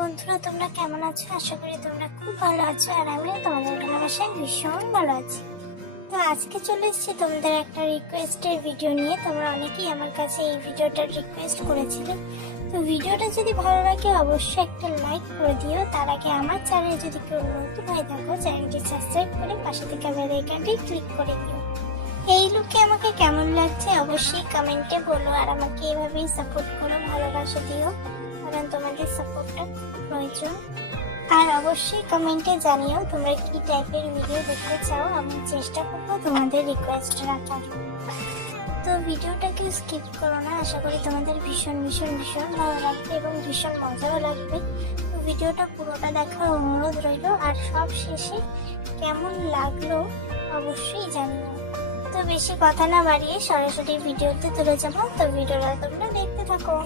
বন্ধুরা, তোমরা কেমন আছো? আশা করি তোমরা খুব ভালো আছো, আর আমিও তোমাদের ভালোবাসায় ভীষণ ভালো আছি। তো আজকে চলে এসেছি তোমাদের একটা রিকোয়েস্টের ভিডিও নিয়ে। তোমরা অনেকেই আমার কাছে এই ভিডিওটার রিকোয়েস্ট করেছিলে। তো ভিডিওটা যদি ভালো লাগে অবশ্যই একটা লাইক করে দিও। তার আগে আমার চ্যানেলে যদি কেউ নতুন হয়ে থাকো, চ্যানেলটি সাবস্ক্রাইব করে পাশে থেকে বেল আইকনটি ক্লিক করে দিও। এই লুকে আমাকে কেমন লাগছে অবশ্যই কমেন্টে বলো, আর আমাকে এভাবেই সাপোর্ট করো, ভালোবাসা দিও, কারণ তোমাদের সাপোর্টটা প্রয়োজন। আর অবশ্যই কমেন্টে জানিও তোমরা কি টাইপের ভিডিও দেখতে চাও, আমি চেষ্টা করবো তোমাদের রিকোয়েস্ট রাখার। তো ভিডিওটাকে স্কিপ করো না, আশা করি তোমাদের ভীষণ ভীষণ ভীষণ ভালো লাগবে এবং ভীষণ মজাও লাগবে। তো ভিডিওটা পুরোটা দেখার অনুরোধ রইল, আর সব শেষে কেমন লাগলো অবশ্যই জানিও। তো বেশি কথা না বাড়িয়ে সরাসরি ভিডিওতে চলে যাবো। তো ভিডিওটা তোমরা দেখতে থাকো।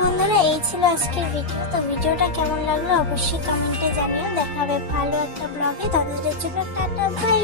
বন্ধুরা, এই ছিল আজকের ভিডিও। তো ভিডিওটা কেমন লাগলো অবশ্যই কমেন্টে জানিও। দেখা হবে ভালো একটা ব্লগে। তাদের জন্য টাটা, বাই।